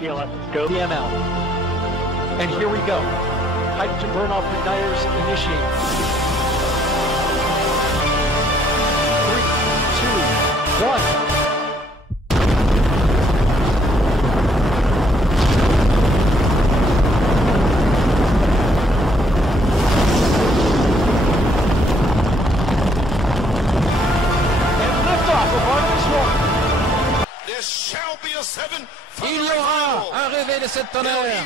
TLS, go. DML. And here we go. Hydrogen burn-off igniters initiate. 3, 2, 1. Il y aura un réveil de cette tonnerre.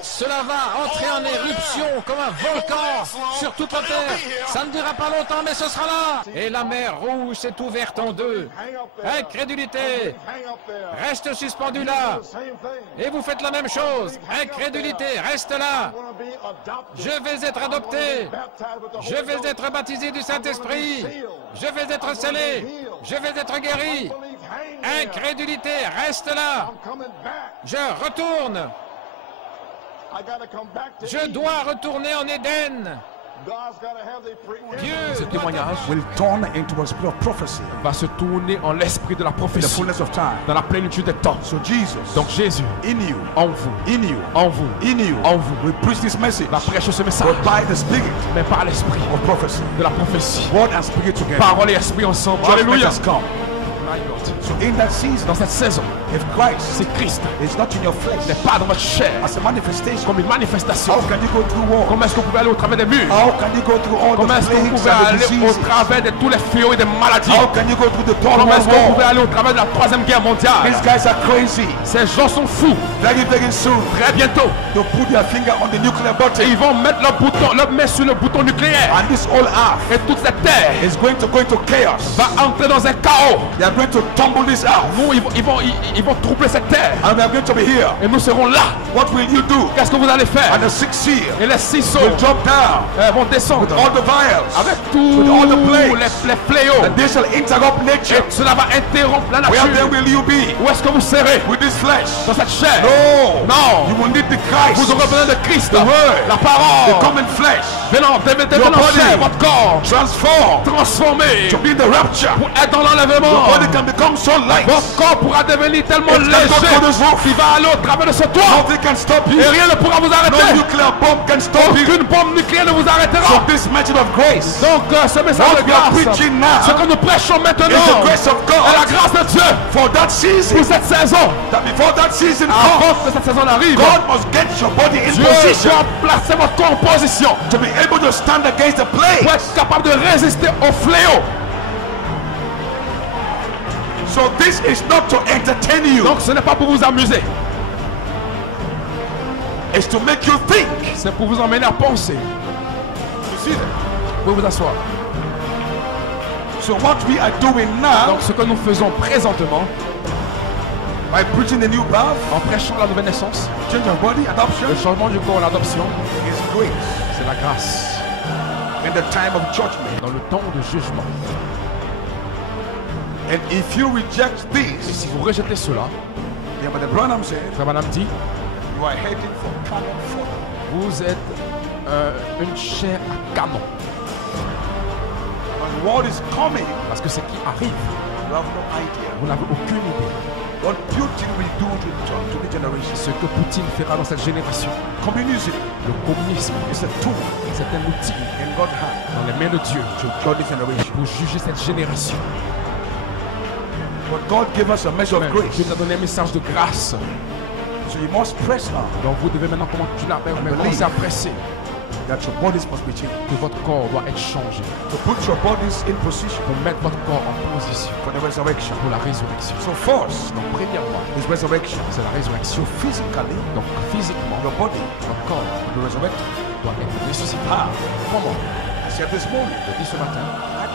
Cela va entrer en éruption comme un volcan sur toute la terre. Ça ne durera pas longtemps, mais ce sera là. Et la mer rouge s'est ouverte en deux. Incrédulité. Reste suspendu là. Et vous faites la même chose. Incrédulité. Reste là. Je vais être adopté. Je vais être baptisé du Saint-Esprit. Je vais être scellé. Je vais être guéri. Incrédulité, reste là. Je retourne. Je dois retourner en Éden. Dieu, ce témoignage va se tourner en l'esprit de la prophétie dans la plénitude des temps. Donc Jésus, en vous, en vous, en vous, va prêcher ce message, mais par l'esprit de la prophétie. Parole et esprit ensemble. Alléluia. So in that season, dans cette saison, if Christ, si Christ n'est pas dans votre chair, comme une manifestation, comment est-ce que vous pouvez aller au travers des murs? Comment est-ce que vous pouvez aller au travers de tous les fléaux et des maladies? Comment est-ce que vous pouvez aller au travers de la troisième guerre mondiale? Ces gens sont fous. Très bientôt, et ils vont mettre leur main sur le bouton nucléaire. Et toute cette terre va entrer dans un chaos. To tumble this out. Nous, ils vont troubler cette terre. And we are going to be here. Et nous serons là. What will you do? Qu'est-ce que vous allez faire? And the sixth seal. Et les 6 sauts will drop down. Vont descendre. With all the vials. Avec tous les fléaux. And they shall interrupt nature. Et cela va interrompre la nature. Where then will you be? Où est-ce que vous serez? With this flesh. Dans cette chair. No. Non. You will need the Christ. Vous aurez besoin de Christ. The word. La parole. The common flesh. Venant chair, votre corps. Transformé. To be the rapture. Pour être dans l'enlèvement. Your body can become so light. Votre corps pourra devenir tellement léger qu'il va aller au travers de ce toit. Nothing can stop you. Et rien ne pourra vous arrêter. No nuclear bomb can stop you. Aucune bombe nucléaire ne vous arrêtera. So this message of grace. Donc ce message de grâce, ce que nous prêchons maintenant, is the grace of God. est la grâce de Dieu. For that season. Pour cette saison. That before that season avant que cette saison arrive, God must get your body in Dieu position. doit placer votre corps en position. To be able to stand against the plague. Pour être capable de résister au fléau. So this is not to entertain you. Donc ce n'est pas pour vous amuser. It's to make you think. C'est pour vous emmener à penser. You see that? Vous pouvez vous asseoir. So what we are doing now. Donc ce que nous faisons présentement, by preaching the new birth, en prêchant la nouvelle naissance, change of body, adoption, le changement du corps, l'adoption, is grace. C'est la grâce. In the time of judgment. Dans le temps de jugement. And if you reject this, et si vous rejetez cela, yeah, but the Branham said, Frère Branham dit, you are heading for canon fodder. Vous êtes une chair à canon. And what is coming, parce que ce qui arrive, you have no idea. Vous n'avez aucune idée. What Putin will do to the generation. Ce que Poutine fera dans cette génération. Communism. Le communisme. It's a tool. C'est un outil. In God's hand. Dans les mains de Dieu. To judge this generation. Pour juger cette génération. But God gave us a measure of grace. Dieu nous a donné un message de grâce. So you must press now. Donc vous devez maintenant commencer à presser. That your bodies must be changed. Que votre corps doit être changé. To put your bodies in position. Pour mettre votre corps en position. For the resurrection. Pour la résurrection. So first, donc premièrement, is resurrection. C'est la résurrection. So physically, donc physiquement, your body, votre corps, will be resurrected. Doit être ressuscité. How? Comment? I said this morning. Je dis ce matin. I